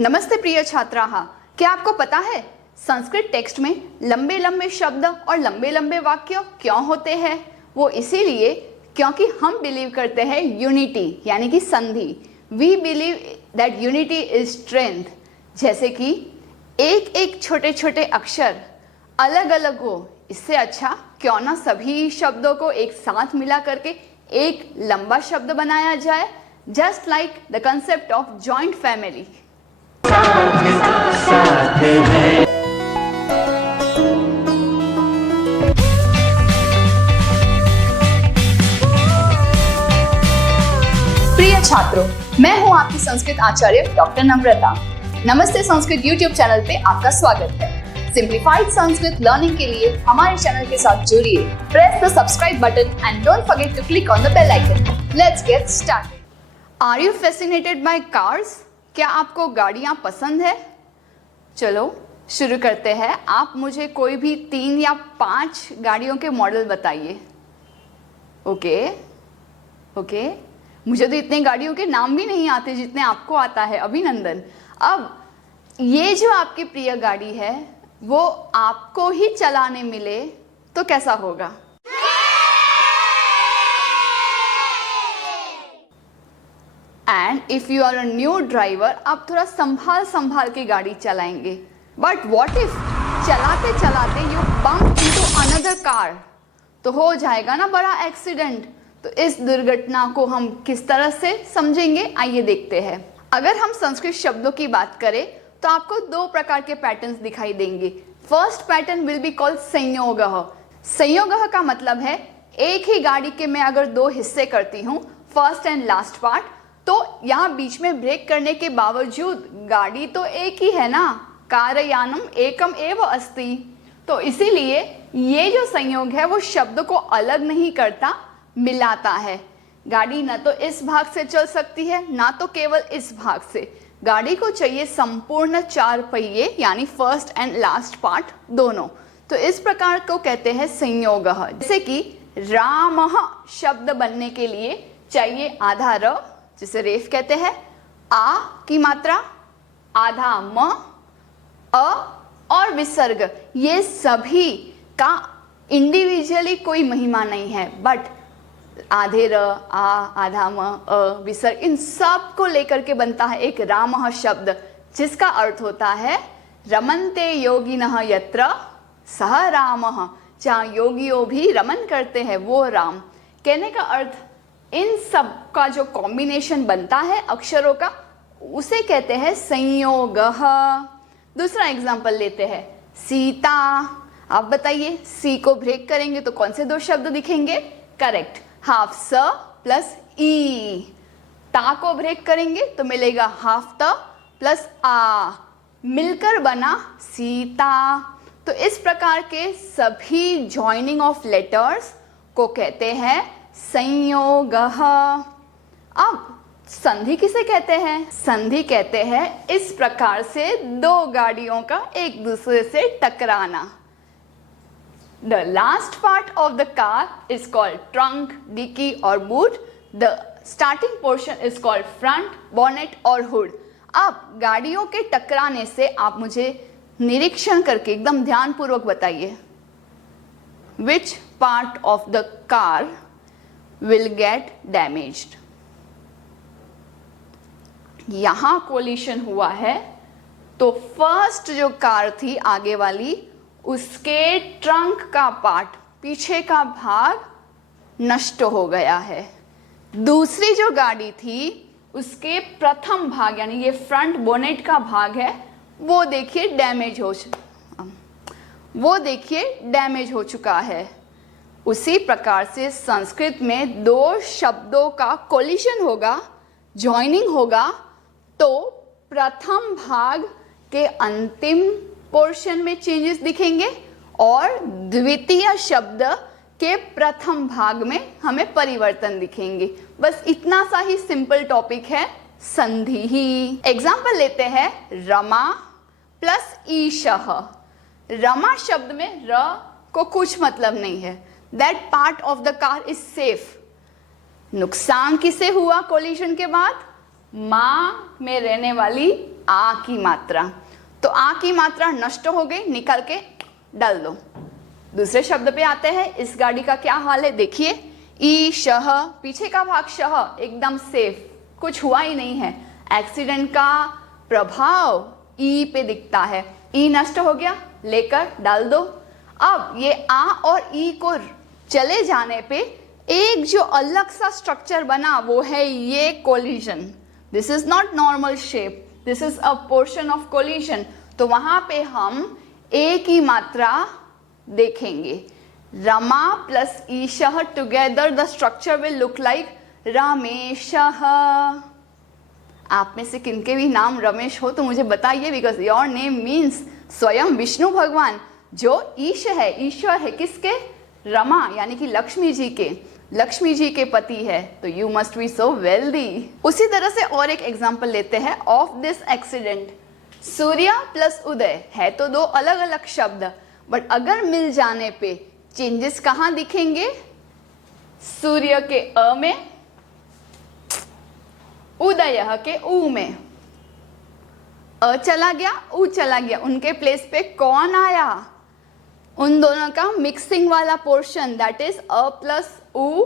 नमस्ते प्रिय छात्राः, क्या आपको पता है संस्कृत टेक्स्ट में लंबे लंबे शब्द और लंबे लंबे वाक्य क्यों होते हैं? वो इसीलिए क्योंकि हम बिलीव करते हैं यूनिटी यानी कि संधि। We believe that unity is strength. जैसे कि एक एक छोटे छोटे अक्षर अलग अलग हो, इससे अच्छा क्यों ना सभी शब्दों को एक साथ मिला करके एक लंबा शब्द बनाया जाए, just like the concept of joint family. प्रिय छात्रों, मैं हूं आपकी संस्कृत आचार्य डॉक्टर नम्रता। नमस्ते संस्कृत यूट्यूब चैनल पे आपका स्वागत है। सिंप्लीफाइड संस्कृत लर्निंग के लिए हमारे चैनल के साथ जुड़िए। Press the subscribe button and don't forget to click on the bell icon. Let's get started. Are you fascinated by cars? क्या आपको गाड़ियां पसंद है? चलो शुरू करते हैं। आप मुझे कोई भी 3 या 5 गाड़ियों के मॉडल बताइए। ओके, मुझे तो इतने गाड़ियों के नाम भी नहीं आते जितने आपको आता है, अभिनंदन। अब ये जो आपकी प्रिय गाड़ी है वो आपको ही चलाने मिले तो कैसा होगा? And if you are a new driver, आप थोड़ा संभाल के गाड़ी चलाएंगे। बट व्हाट इफ चलाते चलाते you bump into another car, तो हो जाएगा ना बड़ा एक्सीडेंट। तो इस दुर्घटना को हम किस तरह से समझेंगे, आइए देखते हैं। अगर हम संस्कृत शब्दों की बात करें तो आपको 2 प्रकार के पैटर्न्स दिखाई देंगे। First pattern will be called संयोगः। संयोगः का मतलब है एक ही गाड़ी के मैं अगर 2 हिस्से करती हूँ, फर्स्ट एंड लास्ट पार्ट, तो यहाँ बीच में ब्रेक करने के बावजूद गाड़ी तो एक ही है ना, कारयानम एकम एव अस्ति। तो इसीलिए ये जो संयोग है वो शब्द को अलग नहीं करता, मिलाता है। गाड़ी ना तो इस भाग से चल सकती है ना तो केवल इस भाग से। गाड़ी को चाहिए संपूर्ण 4 पहिए यानी फर्स्ट एंड लास्ट पार्ट दोनों। तो इस प्रकार को कहते हैं संयोगः। जैसे कि रामः शब्द बनने के लिए चाहिए आधा र, जिसे रेफ कहते हैं, आ की मात्रा, आधा म, अ और विसर्ग। ये सभी का इंडिविजुअली कोई महिमा नहीं है, बट आधे र, आ, आधा म, अ, विसर्ग, इन सब को लेकर के बनता है एक रामः शब्द, जिसका अर्थ होता है रमन्ते योगिनः यत्र सह रामः। जहाँ योगियों भी रमन करते हैं वो राम। कहने का अर्थ इन सब का जो कॉम्बिनेशन बनता है अक्षरों का, उसे कहते हैं संयोगः। दूसरा एग्जाम्पल लेते हैं, सीता। आप बताइए, सी को ब्रेक करेंगे तो कौन से 2 शब्द दिखेंगे? करेक्ट, हाफ स प्लस ई। ता को ब्रेक करेंगे तो मिलेगा हाफ त प्लस आ, मिलकर बना सीता। तो इस प्रकार के सभी जॉइनिंग ऑफ लेटर्स को कहते हैं संयोगः। अब संधि किसे कहते हैं? संधि कहते हैं इस प्रकार से 2 गाड़ियों का एक दूसरे से टकराना। The last part of the car is called trunk, dicky or boot. The starting portion is called front, bonnet और hood. अब गाड़ियों के टकराने से आप मुझे निरीक्षण करके एकदम ध्यानपूर्वक बताइए, which part of the car will get damaged? यहाँ कोलिशन हुआ है तो फर्स्ट जो कार थी आगे वाली, उसके ट्रंक का पार्ट, पीछे का भाग नष्ट हो गया है। दूसरी जो गाड़ी थी उसके प्रथम भाग यानी ये फ्रंट बोनेट का भाग है, वो देखिए डैमेज हो चुका है। उसी प्रकार से संस्कृत में 2 शब्दों का कोलिशन होगा, जॉइनिंग होगा, तो प्रथम भाग के अंतिम पोर्शन में चेंजेस दिखेंगे और द्वितीय शब्द के प्रथम भाग में हमें परिवर्तन दिखेंगे। बस इतना सा ही सिंपल टॉपिक है संधि ही। एग्जाम्पल लेते हैं, रमा प्लस ईशः। रमा शब्द में र को कुछ मतलब नहीं है। That part of the car is safe. नुकसान किसे हुआ कोलिशन के बाद? माँ में रहने वाली आ की मात्रा, तो आ की मात्रा नष्ट हो गई, निकल के डाल दो। दूसरे शब्द पे आते हैं, इस गाड़ी का क्या हाल है देखिए, ई शह, पीछे का भाग शह एकदम सेफ, कुछ हुआ ही नहीं है, एक्सीडेंट का प्रभाव ई पे दिखता है, ई नष्ट हो गया, लेकर डाल दो। अब ये आ और ई को चले जाने पे एक जो अलग सा स्ट्रक्चर बना वो है ये collision. This is not normal shape, this is a portion of collision. तो वहां पे हम ए की मात्रा देखेंगे, रमा प्लस ईशः together the structure will look like रमेशः। आप में से किनके भी नाम रमेश हो तो मुझे बताइए, बिकॉज योर नेम मीन्स स्वयं विष्णु भगवान जो ईश है, ईश्वर है, किसके, रमा यानी कि लक्ष्मी जी के पति है, तो you must be so wealthy. उसी तरह से और एक एग्जाम्पल लेते हैं ऑफ दिस एक्सीडेंट। सूर्य प्लस उदय है तो दो अलग अलग शब्द, बट अगर मिल जाने पे चेंजेस कहाँ दिखेंगे, सूर्य के अ में, उदय के ऊ में। अ चला गया, ऊ चला गया, उनके प्लेस पे कौन आया, उन दोनों का मिक्सिंग वाला portion, that is a plus ऊ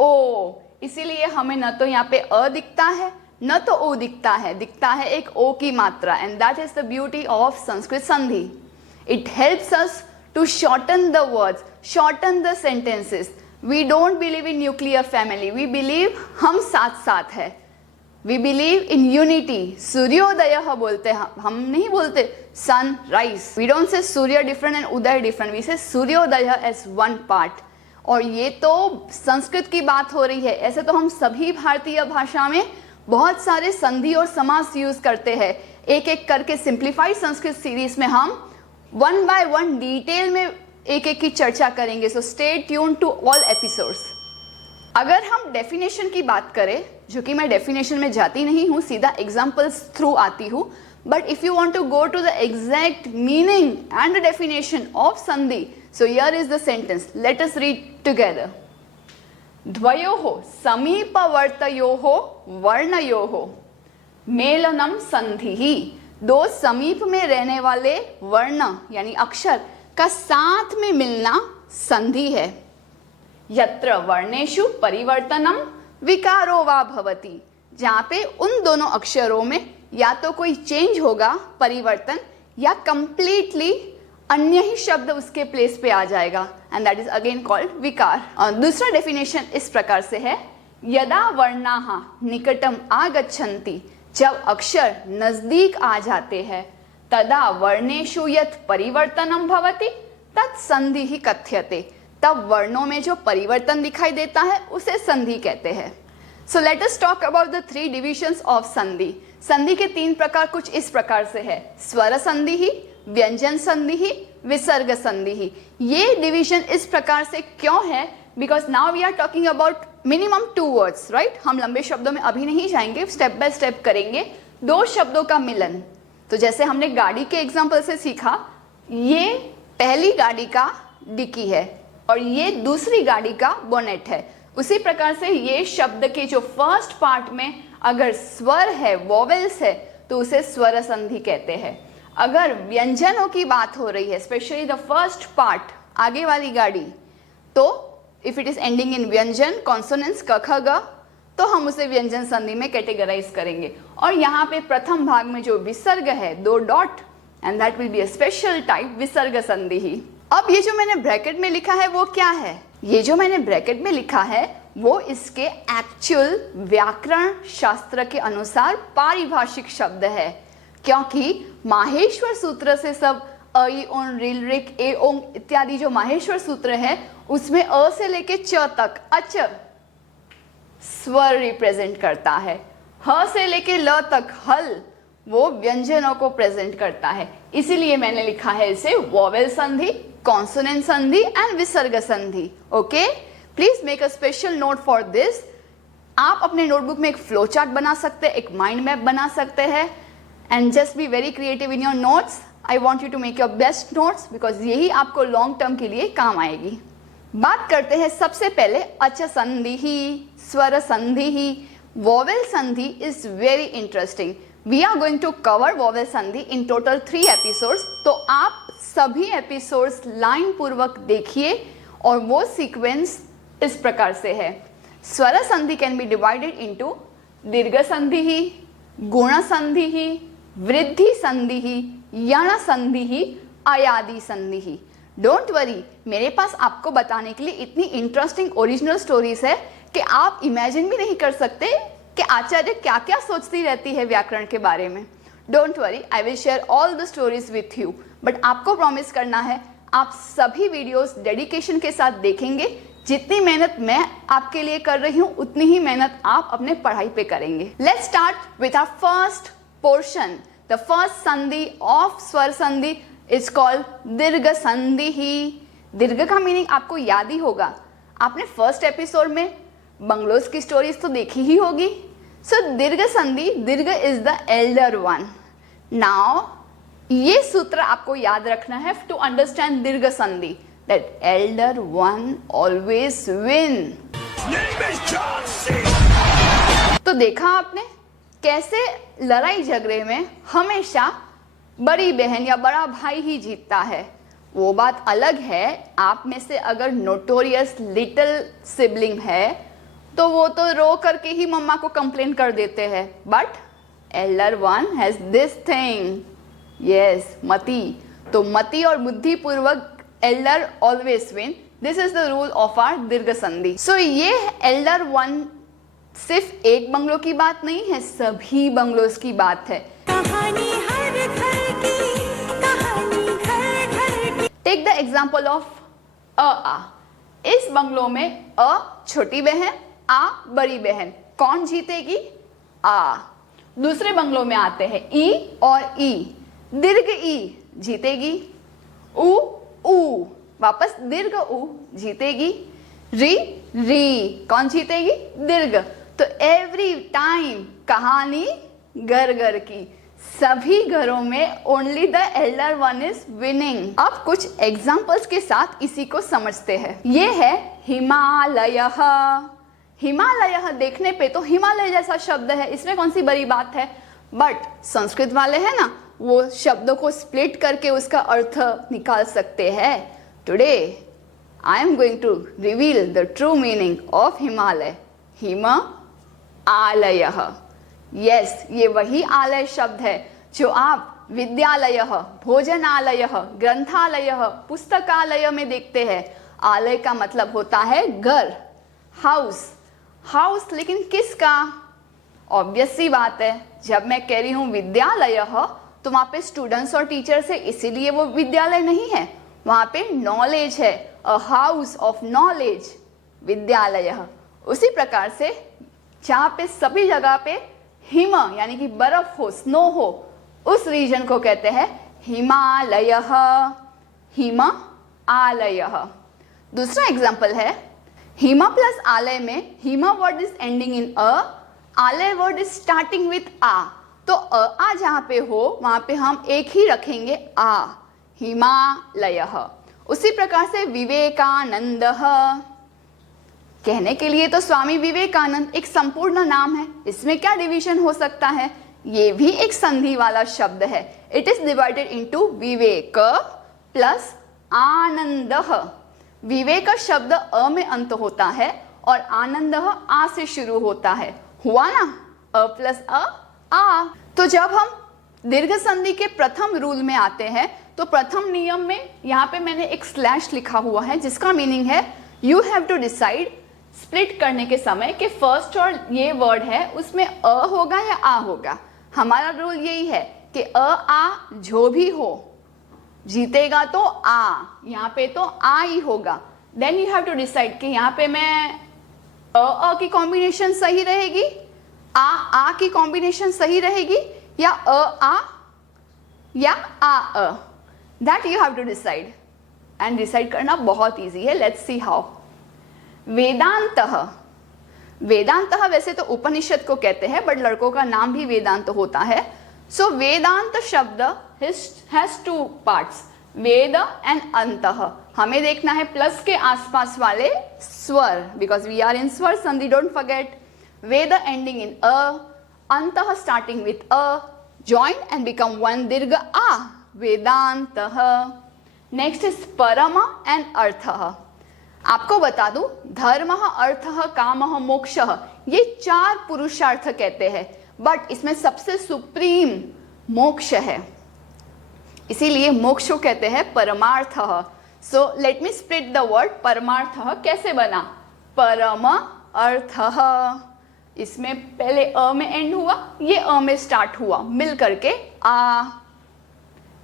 ओ। इसीलिए हमें न तो यहाँ पे अ दिखता है न तो ओ दिखता है एक ओ की मात्रा। And that is the beauty of Sanskrit sandhi, it helps us to shorten the words, shorten the sentences. We don't believe in nuclear family, we believe हम साथ साथ है, वी बिलीव इन यूनिटी। सूर्योदय बोलते हैं हम, नहीं बोलते सनराइज। वी डोंट से सूर्य डिफरेंट एंड उदय डिफरेंट, वी से सूर्योदय एज वन पार्ट। और ये तो संस्कृत की बात हो रही है, ऐसे तो हम सभी भारतीय भाषा में बहुत सारे संधि और समास यूज करते हैं। एक एक करके सिंप्लीफाइड संस्कृत सीरीज में हम वन बाय वन डिटेल में एक एक की चर्चा करेंगे, so stay tune to all episodes. अगर हम डेफिनेशन की बात करें, जो कि मैं डेफिनेशन में जाती नहीं हूँ, सीधा एग्जाम्पल्स थ्रू आती हूँ, but if you want to go to the exact meaning and definition of sandhi, so here is the sentence, let us read together. द्वयोः समीपवर्तयोः वर्णयोः मेलनम संधिः, दो समीप में रहने वाले वर्ण यानी अक्षर का साथ में मिलना संधि है। यत्र वर्णेषु परिवर्तनम विकारो वा भवति, जहाँ पे उन दोनों अक्षरों में या तो कोई चेंज होगा, परिवर्तन, या कंप्लीटली अन्य ही शब्द उसके प्लेस पे आ जाएगा, and that is again called विकार। और दूसरा डेफिनेशन इस प्रकार से है, यदा वर्णाः निकटम आगच्छन्ति, जब अक्षर नजदीक आ जाते हैं, तदा वर्णेषु यत् परिवर्तनम भवति तत् संधिः कथ्यते, तब वर्णों में जो परिवर्तन दिखाई देता है उसे संधि कहते हैं। So let us talk about the three divisions of संधि। संधि के तीन प्रकार कुछ इस प्रकार से है, स्वर संधि ही, व्यंजन संधि ही, विसर्ग संधि ही। ये डिवीजन इस प्रकार से क्यों है, because now we are talking about minimum 2 words, right. हम लंबे शब्दों में अभी नहीं जाएंगे, स्टेप बाय स्टेप करेंगे। 2 शब्दों का मिलन, तो जैसे हमने गाड़ी के एग्जाम्पल से सीखा, ये पहली गाड़ी का डिक्की है और ये दूसरी गाड़ी का बोनेट है। उसी प्रकार से ये शब्द के जो फर्स्ट पार्ट में अगर स्वर है, वोवेल्स है, तो उसे स्वर संधि कहते हैं। अगर व्यंजनों की बात हो रही है, स्पेशली द फर्स्ट पार्ट, आगे वाली गाड़ी, तो if it is ending in व्यंजन, कॉन्सोनेंट्स क ख ग, तो हम उसे व्यंजन संधि में कैटेगराइज करेंगे। और यहाँ पे प्रथम भाग में जो विसर्ग है, 2 dot, and that will be a special type विसर्ग संधि ही। अब ये जो मैंने ब्रैकेट में लिखा है वो क्या है? ये जो मैंने ब्रैकेट में लिखा है वो इसके एक्चुअल व्याकरण शास्त्र के अनुसार पारिभाषिक शब्द है, क्योंकि माहेश्वर सूत्र से सब अ, इ, ओं, रिल, रिक, ए, ओं इत्यादि जो माहेश्वर सूत्र है उसमें अ से लेके च तक अच स्वर रिप्रेजेंट करता है, ह से लेके ल तक हल वो व्यंजनों को प्रेजेंट करता है। इसीलिए मैंने लिखा है इसे वोवेल संधि, कॉन्सोनेंट संधि एंड विसर्ग संधि। Okay, please make a special note for this. आप अपने नोटबुक में एक फ्लो चार्ट बना सकते हैं, एक माइंड मैप बना सकते हैं, and just be very creative in your notes. I want you to make your best notes, because यही आपको लॉन्ग टर्म के लिए काम आएगी। बात करते हैं सबसे पहले अच संधि ही, स्वर संधि ही। वोवेल संधि is very interesting we are going to cover vowel संधि इन टोटल 3 एपिसोड्स। तो आप सभी एपिसोड्स लाइन पूर्वक देखिए और वो सीक्वेंस इस प्रकार से है। स्वर संधि कैन बी डिवाइडेड इनटू दीर्घ संधि ही, गुण संधि ही, वृद्धि संधि ही, यण संधि ही, अयादि संधि ही। डोंट वरी, मेरे पास आपको बताने के लिए इतनी इंटरेस्टिंग ओरिजिनल स्टोरीज है कि आप इमेजिन भी नहीं कर सकते कि आचार्य क्या क्या सोचती रहती है व्याकरण के बारे में। Don't worry, I will share all the stories with you, but आपको प्रॉमिस करना है आप सभी वीडियोस डेडिकेशन के साथ देखेंगे। जितनी मेहनत मैं आपके लिए कर रही हूँ उतनी ही मेहनत आप अपने पढ़ाई पे करेंगे। Let's start with our first portion. The first संधि ऑफ स्वर संधि इज कॉल्ड दीर्घ संधि ही। दीर्घ का मीनिंग आपको याद ही होगा, आपने फर्स्ट एपिसोड में बंगलोज की स्टोरीज तो देखी ही होगी। सो दीर्घ संधि, दीर्घ is the Elder one. Now ये सूत्र आपको याद रखना है टू अंडरस्टैंड दीर्घ संधि, that Elder one always win. तो देखा आपने कैसे लड़ाई झगड़े में हमेशा बड़ी बहन या बड़ा भाई ही जीतता है। वो बात अलग है, आप में से अगर नोटोरियस लिटिल सिबलिंग है तो वो तो रो करके ही मम्मा को कंप्लेन कर देते हैं, but elder one has this thing, yes, मति। तो मति और बुद्धि पूर्वक elder always win. This is the rule of our दीर्घ संधि। सो ये एल्डर वन सिर्फ एक बंगलो की बात नहीं है, सभी बंगलोज की बात है। कहानी हर घर की, कहानी घर घर की। टेक द एग्जाम्पल ऑफ आ। इस बंगलो में अ छोटी बहन, आ बड़ी बहन, कौन जीतेगी? आ। दूसरे बंगलो में आते हैं ई और ई, दीर्घ ई जीतेगी। ऊ, वापस दीर्घ ऊ जीतेगी। री, कौन जीतेगी? दीर्घ। तो एवरी टाइम कहानी घर घर की, सभी घरों में only the Elder one is winning. अब कुछ एग्जाम्पल्स के साथ इसी को समझते हैं। ये है हिमालय। हिमालय देखने पे तो हिमालय जैसा शब्द है, इसमें कौन सी बड़ी बात है, बट संस्कृत वाले हैं ना, वो शब्दों को स्प्लिट करके उसका अर्थ निकाल सकते हैं। Today I am going to reveal the true meaning of Himalaya. आलय। यस, ये वही आलय शब्द है जो आप विद्यालय, भोजनालय, ग्रंथालय, पुस्तकालय में देखते हैं। आलय का मतलब होता है घर, हाउस, लेकिन किसका? ऑब्वियस सी बात है, जब मैं कह रही हूँ विद्यालय तो वहाँ पे स्टूडेंट्स और टीचर्स है, इसीलिए वो विद्यालय नहीं है, वहाँ पे नॉलेज है, अ हाउस ऑफ नॉलेज, विद्यालय। उसी प्रकार से जहाँ पे सभी जगह पे हिम यानी कि बर्फ हो, स्नो हो, उस रीजन को कहते हैं हिमालय, हिमालय। दूसरा एग्जाम्पल है हिमा प्लस आलय में हिमा वर्ड इज एंडिंग इन अ, आलय वर्ड इज स्टार्टिंग विथ आ। तो आ जहाँ पे हो वहां पे हम एक ही रखेंगे आ, हिमालय। उसी प्रकार से विवेकानंद, कहने के लिए तो स्वामी विवेकानंद एक संपूर्ण नाम है, इसमें क्या डिवीजन हो सकता है? ये भी एक संधि वाला शब्द है। It is divided into Vivek plus Anand. विवेक शब्द अ में अंत होता है और आनंद आ से शुरू होता है। हुआ ना, अ प्लस अ, आ। तो जब हम दीर्घ संधि के प्रथम रूल में आते हैं तो प्रथम नियम में यहाँ पे मैंने एक स्लैश लिखा हुआ है जिसका मीनिंग है you have to decide split करने के समय कि फर्स्ट और ये वर्ड है उसमें अ होगा या आ होगा। हमारा रूल यही है कि अ आ जो भी हो जीतेगा तो आ, यहाँ पे तो आ ही होगा। Then you have to decide कि यहाँ पे मैं अ की कॉम्बिनेशन सही रहेगी, आ की कॉम्बिनेशन सही रहेगी, या आ या आ। That you have to decide, and decide करना बहुत इजी है। Let's see how. वेदांतः, वेदांतः वैसे तो उपनिषद को कहते हैं बट लड़कों का नाम भी वेदांत होता है। सो वेदांत शब्द हैज टू पार्ट्स, वेद एंड अंतः। हमें देखना है प्लस के आसपास वाले स्वर, बिकॉज वी आर इन स्वर संधि, don't forget. Ved ending in अ, अंतः स्टार्टिंग विथ अ, join and become one दीर्घ आ, वेदांतः। नेक्स्ट इज परम एंड अर्थः। आपको बता दूं, धर्मः, अर्थः, कामः, मोक्षः, ये 4 पुरुषार्थ कहते हैं, बट इसमें सबसे सुप्रीम मोक्ष है, इसीलिए मोक्ष को कहते हैं परमार्थः। So let me split the word परमार्थः कैसे बना, परम अर्थः। इसमें पहले अ में एंड हुआ, ये अ में स्टार्ट हुआ, मिल करके आ।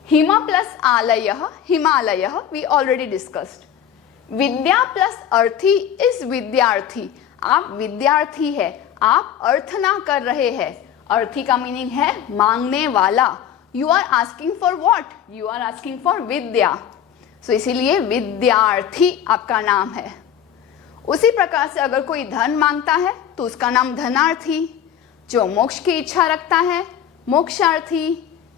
हिमा प्लस आलयः, हिमालयः, वी ऑलरेडी डिस्कस्ड। विद्या प्लस अर्थी इज विद्यार्थी। आप विद्यार्थी है, आप अर्थ ना कर रहे हैं। अर्थी का मीनिंग है मांगने वाला। You are asking for what, you are asking for विद्या। सो इसीलिए विद्यार्थी आपका नाम है। उसी प्रकार से अगर कोई धन मांगता है तो उसका नाम धनार्थी। जो मोक्ष की इच्छा रखता है मोक्षार्थी,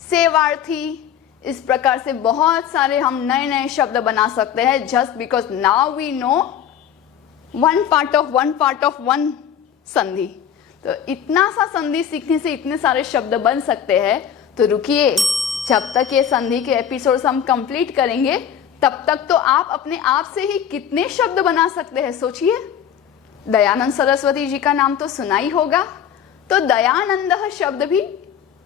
सेवार्थी। इस प्रकार से बहुत सारे हम नए नए शब्द बना सकते हैं, just because now we know one part of one संधि। तो इतना सा संधि सीखने से इतने सारे शब्द बन सकते हैं। तो रुकिए, जब तक ये संधि के एपिसोड्स हम कंप्लीट करेंगे तब तक तो आप अपने आप से ही कितने शब्द बना सकते हैं, सोचिए। दयानंद सरस्वती जी का नाम तो सुना ही होगा, तो दयानंदः शब्द भी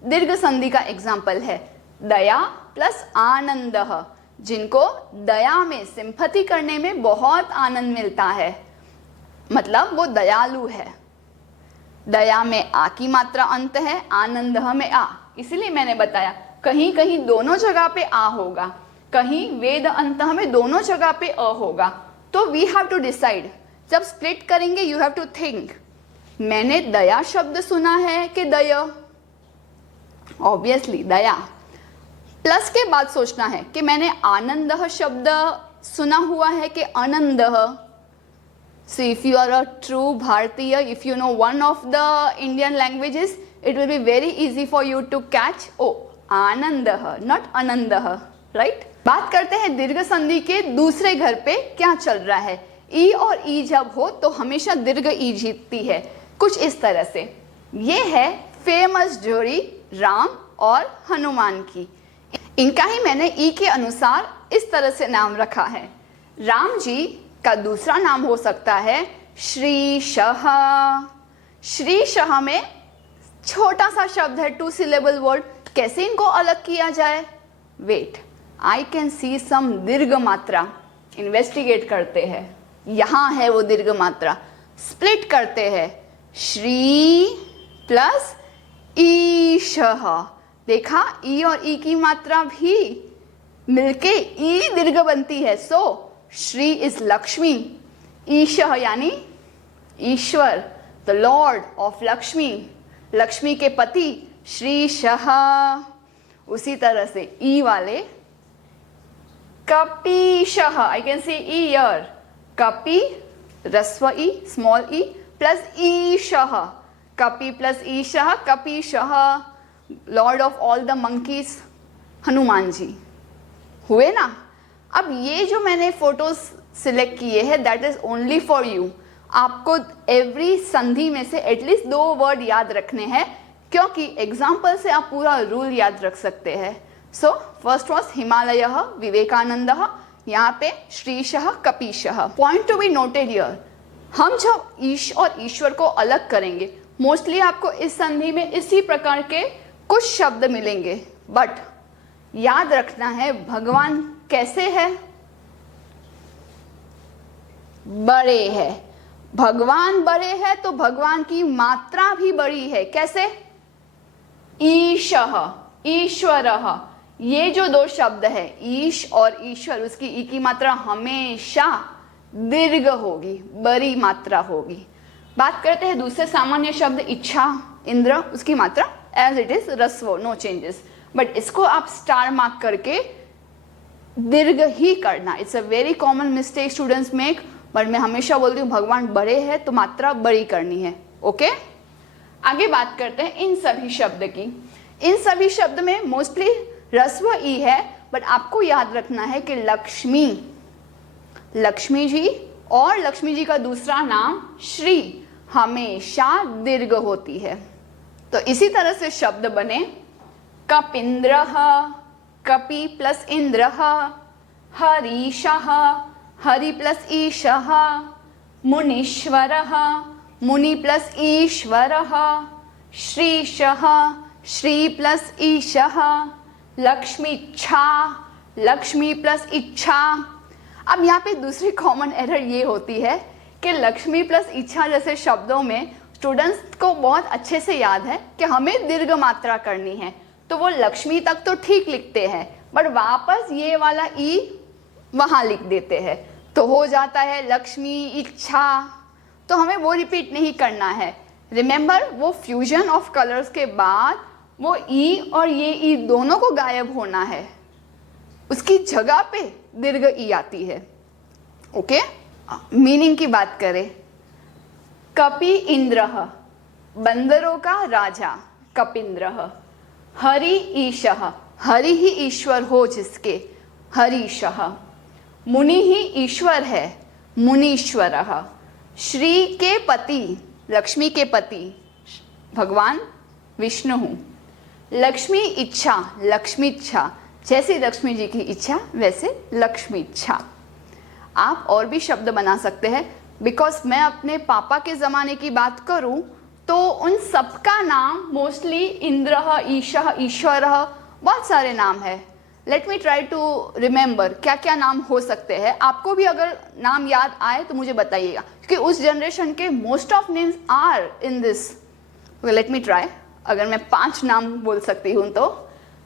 दीर्घ संधि का एग्जाम्पल है। दया प्लस आनंदः, जिनको दया में सिंपैथी करने में बहुत आनंद मिलता है, मतलब वो दयालु है। दया में आ की मात्रा अंत है, आनंदः में आ, इसीलिए मैंने बताया कहीं कहीं दोनों जगह पे आ होगा, कहीं वेद अंतः में दोनों जगह पे अ होगा। तो वी हैव टू डिसाइड, जब स्प्लिट करेंगे यू हैव टू थिंक, मैंने दया शब्द सुना है कि दय, ऑब्वियसली दया। प्लस के बाद सोचना है कि मैंने आनंदः शब्द सुना हुआ है कि आनंदः। So if you are a true Bharatiya, if you know one of the Indian languages, it will be very easy for you to catch, oh, आनंदः, not आनंदः, right? बात करते हैं दीर्घ संधि के दूसरे घर पे क्या चल रहा है। ई और ई जब हो तो हमेशा दीर्घ ई जीतती है, कुछ इस तरह से। ये है फेमस जोड़ी राम और हनुमान की। इनका ही मैंने ई के अनुसार इस तरह से नाम रखा है। राम जी का दूसरा नाम हो सकता है श्रीशः। श्रीशः में छोटा सा शब्द है, 2 syllable वर्ड, कैसे इनको अलग किया जाए? वेट, आई कैन सी सम दीर्घ मात्रा। इन्वेस्टिगेट करते हैं, यहां है वो दीर्घ मात्रा। स्प्लिट करते हैं, श्री प्लस ईशः। देखा, ई और ई की मात्रा भी मिलके ई दीर्घ बनती है। सो श्री इज लक्ष्मी, ईशः यानी ईश्वर, the lord of Lakshmi, Lakshmi के पति श्रीशः। उसी तरह से ई वाले कपीशः, I can see E here, कपि रस्व ई स्मॉल ई प्लस ईशः, कपि प्लस ईशः, कपीशः, lord of all the monkeys Hanuman ji. हुए ना? अब ये जो मैंने फोटोज सिलेक्ट किए हैं that is only for you. आपको एवरी संधि में से एटलीस्ट 2 वर्ड याद रखने हैं, क्योंकि एग्जाम्पल से आप पूरा रूल याद रख सकते हैं। सो फर्स्ट वॉज हिमालयः, विवेकानंदः, यहाँ पे श्रीशः, कपीशः। Point to be noted here, हम जब ईश और ईश्वर को अलग करेंगे, मोस्टली आपको इस संधि में इसी प्रकार के कुछ शब्द मिलेंगे, बट याद रखना है भगवान कैसे है? बड़े है। भगवान बड़े है तो भगवान की मात्रा भी बड़ी है। कैसे? ईशः, ईश्वरः, ये जो 2 शब्द है ईश और ईश्वर, उसकी ई की मात्रा हमेशा दीर्घ होगी, बड़ी मात्रा होगी। बात करते हैं दूसरे सामान्य शब्द इच्छा, इंद्र, उसकी मात्रा एज इट इज रस्व, नो चेंजेस, बट इसको आप स्टार मार्क करके दीर्घ ही करना। It's a very common mistake students make, but मैं हमेशा बोलती हूँ भगवान बड़े हैं तो मात्रा बड़ी करनी है। ओके, आगे बात करते हैं इन सभी शब्द की। इन सभी शब्द में मोस्टली रस्व ई है, बट आपको याद रखना है कि लक्ष्मी, लक्ष्मी जी और लक्ष्मी जी का दूसरा नाम श्री हमेशा दीर्घ होती है। तो इसी तरह से शब्द बने कपीन्द्रः, कपि प्लस इंद्रः, हरीशः, हरि प्लस ईशः, मुनीश्वरः, मुनि प्लस ईश्वरः, श्रीशः, श्री प्लस ईशः, लक्ष्मीच्छा, लक्ष्मी प्लस इच्छा। अब यहाँ पे दूसरी कॉमन एरर ये होती है कि लक्ष्मी प्लस इच्छा जैसे शब्दों में स्टूडेंट्स को बहुत अच्छे से याद है कि हमें दीर्घ मात्रा करनी है, तो वो लक्ष्मी तक तो ठीक लिखते हैं बट वापस ये वाला ई वहाँ लिख देते हैं, तो हो जाता है लक्ष्मी इच्छा। तो हमें वो रिपीट नहीं करना है। रिमेंबर, वो फ्यूजन ऑफ कलर्स के बाद वो ई और ये ई दोनों को गायब होना है, उसकी जगह पे दीर्घ ई आती है। ओके, मीनिंग की बात करें, कपि इंद्रः, बंदरों का राजा कपिंद्रः, हरि ईशः, हरि ही ईश्वर हो जिसके, हरीशः, मुनि ही ईश्वर है, मुनीश्वरः, श्री के पति, लक्ष्मी के पति भगवान विष्णु हूँ, लक्ष्मी इच्छा, लक्ष्मी इच्छा, जैसे लक्ष्मी जी की इच्छा वैसे लक्ष्मी इच्छा। आप और भी शब्द बना सकते हैं, बिकॉज मैं अपने पापा के ज़माने की बात करूं तो उन सबका नाम मोस्टली इंद्रः, ईशः, ईश्वरः, बहुत सारे नाम है। Let me try to remember क्या क्या नाम हो सकते हैं। आपको भी अगर नाम याद आए तो मुझे बताइएगा, क्योंकि उस जनरेशन के most of names are in this. Let me try, अगर मैं 5 नाम बोल सकती हूँ तो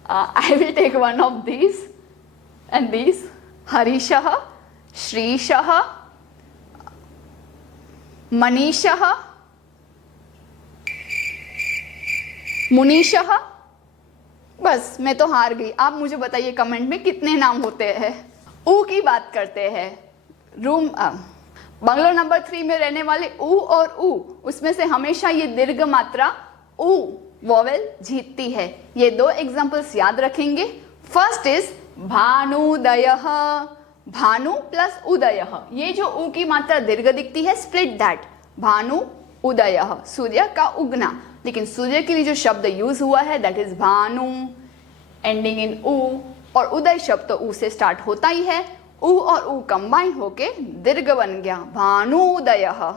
I will take one of these and these, हरीशः, श्रीशः, मनीषः, मुनीषः। बस मैं तो हार गई। आप मुझे बताइए कमेंट में कितने नाम होते हैं। ऊ की बात करते हैं। रूम बंगलो नंबर 3 में रहने वाले ऊ और ऊ, उसमें से हमेशा ये दीर्घ मात्रा ऊ वोवेल जीतती है। ये 2 एग्जांपल्स याद रखेंगे। फर्स्ट इज भानुदयः, भानु प्लस उदयः, ये जो ऊ की मात्रा दीर्घ दिखती है, स्प्लिट दैट, भानु उदयः, सूर्य का उगना। लेकिन सूर्य के लिए जो शब्द यूज हुआ है that is Bhanu, ending in ऊ, और उदय शब्द तो ऊ से स्टार्ट होता ही है। ऊ और ऊ कंबाइन होके दीर्घ बन गया, भानुदयः।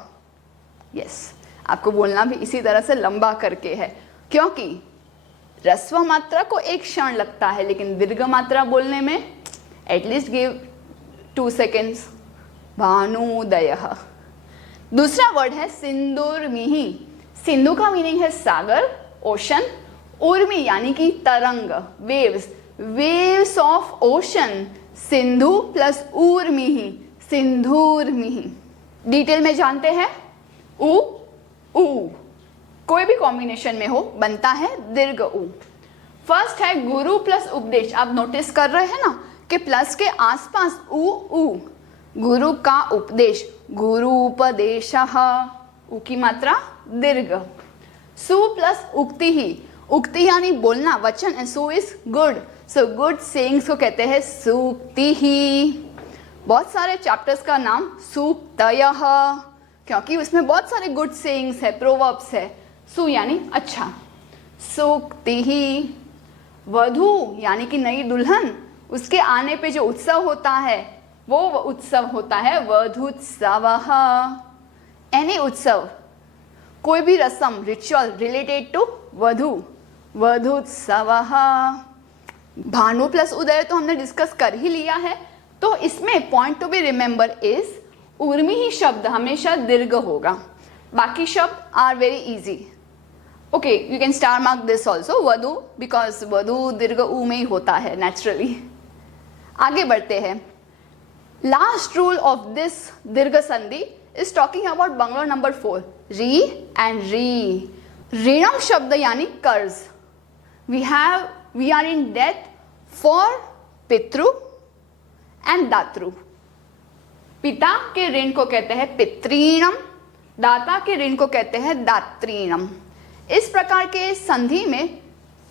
यस, आपको बोलना भी इसी तरह से लंबा करके है, क्योंकि ह्रस्व मात्रा को एक क्षण लगता है, लेकिन दीर्घ मात्रा बोलने में एटलीस्ट गिव 2 सेकेंड्स। भानुदयः। दूसरा वर्ड है सिंदूरमिहि। सिंधु का मीनिंग है सागर, ओशन। उर्मी यानी कि तरंग, वेव्स, वेव्स ऑफ ओशन। सिंधु प्लस उर्मिहि, सिंधूरमिहि। डिटेल में जानते हैं, उ ऊ कोई भी कॉम्बिनेशन में हो बनता है दीर्घ ऊ। फर्स्ट है गुरु प्लस उपदेश। आप नोटिस कर रहे हैं ना कि प्लस के आसपास ऊ, गुरु का उपदेश, गुरु उपदेशः, ऊ की मात्रा दीर्घ। सु प्लस उक्ति ही, उक्ति यानी बोलना, वचन, एंड सु is good, so good sayings को कहते हैं सूक्ति ही। बहुत सारे चैप्टर्स का नाम सूक्तयः, क्योंकि उसमें बहुत सारे गुड सेइंग्स है, प्रोवर्ब्स है। सु यानी अच्छा, सूक्ति ही। वधू यानी कि नई दुल्हन, उसके आने पे जो उत्सव होता है वो उत्सव होता है वधूत्सवः। एनी उत्सव, कोई भी रस्म, रिचुअल रिलेटेड टू वधू, वधूत्सवः। भानु प्लस उदय तो हमने डिस्कस कर ही लिया है, तो इसमें point to be remember is उर्मी ही शब्द हमेशा दीर्घ होगा, बाकी शब्द are very easy. Okay, you can star mark this also, वधू, बिकॉज वधू दीर्घ ऊ में ही होता है नेचुरली। आगे बढ़ते हैं। लास्ट रूल ऑफ दिस दीर्घ संधि is talking about bungalow number 4, री एंड री। ऋणम शब्द यानी कर्ज। We are in debt for पितृ एंड दातृ। पिता के ऋण को कहते हैं पितृणम, दाता के ऋण को कहते हैं दातृणम। इस प्रकार के संधि में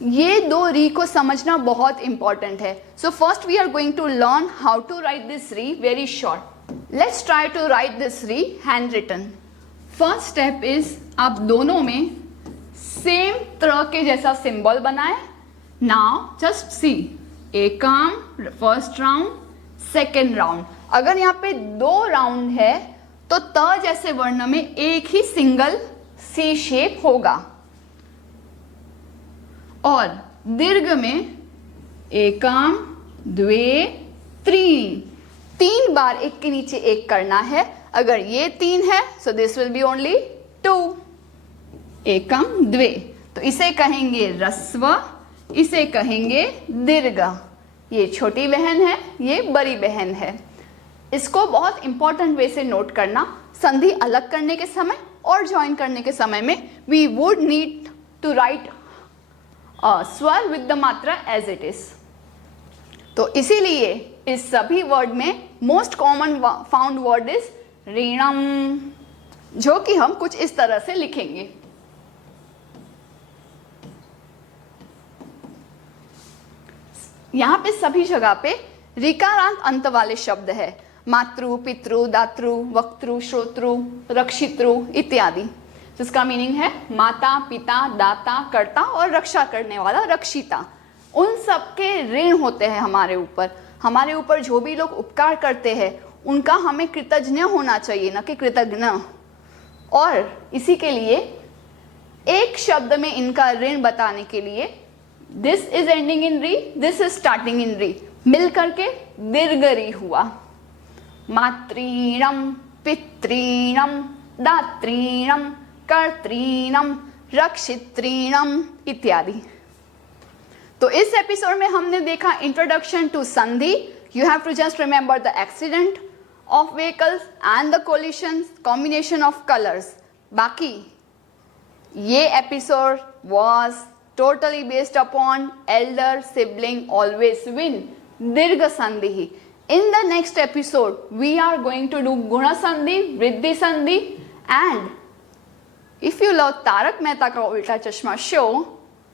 ये 2 री को समझना बहुत इंपॉर्टेंट है। So first we are going to learn how to write this री very short. Let's try to write this री hand written. First step is आप दोनों में सेम तरह के जैसा सिंबल बनाएं, Now just see, एकम फर्स्ट राउंड, सेकेंड राउंड. अगर यहाँ पे 2 राउंड है तो त जैसे वर्ण में एक ही सिंगल सी शेप होगा, और दीर्घ में एकम द्वे त्रीणि, 3 बार एक के नीचे एक करना है. अगर ये 3 है so this will be only 2. एकम द्वे, तो इसे कहेंगे रस्व, इसे कहेंगे दीर्घ. ये छोटी बहन है, ये बड़ी बहन है. इसको बहुत इंपॉर्टेंट वे से नोट करना. संधि अलग करने के समय और ज्वाइन करने के समय में we would need to write स्वर विद द मात्रा एज इट इज. तो इसीलिए इस सभी वर्ड में most common found word is ऋणम, जो कि हम कुछ इस तरह से लिखेंगे. यहाँ पे सभी जगह पे ऋकारांत अंत वाले शब्द है. मातृ, पितृ, दातृ, वक्तृ, श्रोतृ, रक्षितृ इत्यादि, जिसका मीनिंग है माता, पिता, दाता, कर्ता और रक्षा करने वाला रक्षिता. उन सबके ऋण होते हैं हमारे ऊपर. हमारे ऊपर जो भी लोग उपकार करते हैं उनका हमें कृतज्ञ होना चाहिए, न कि कृतज्ञ. और इसी के लिए एक शब्द में इनका ऋण बताने के लिए दिस इज एंडिंग इन री, दिस इज स्टार्टिंग इन री, मिल करके दीर्घ री हुआ. मातृणम, पितृणम, दातृणम, कर्तृणम, रक्षितृणम इत्यादि. तो इस एपिसोड में हमने देखा इंट्रोडक्शन टू संधि. You have to just remember the accident of vehicles and the collisions, combination of colours. बाकी ये episode was totally based upon elder sibling always win, dirgha sandhi. In the next episode we are going to do guna sandhi, vriddhi sandhi, and if you love Tarak Mehta Ka Ulta Chashma show,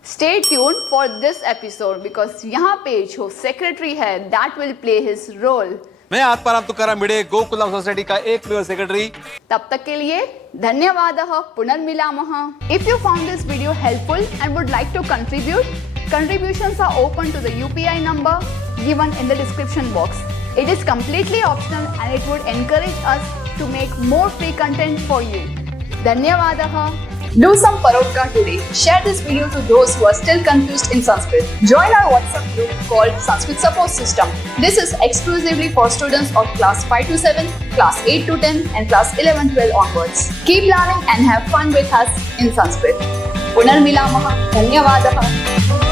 stay tuned for this episode because यहाँ पे जो secretary है that will play his role. मैं Atmaram Tukaram Bhide, Gokulam society का एकमेव secretary. तब तक के लिए धन्यवादः. पुनर्मिलामः. If you found this video helpful and would like to contribute, contributions are open to the UPI number given in the description box. It is completely optional and it would encourage us to make more free content for you. धन्यवादः. Do some Parotka today. Share this video to those who are still confused in Sanskrit. Join our WhatsApp group called Sanskrit Support System. This is exclusively for students of class 5 to 7, class 8 to 10 and class 11-12 onwards. Keep learning and have fun with us in Sanskrit. Punarmilamah. Dhanyavadah.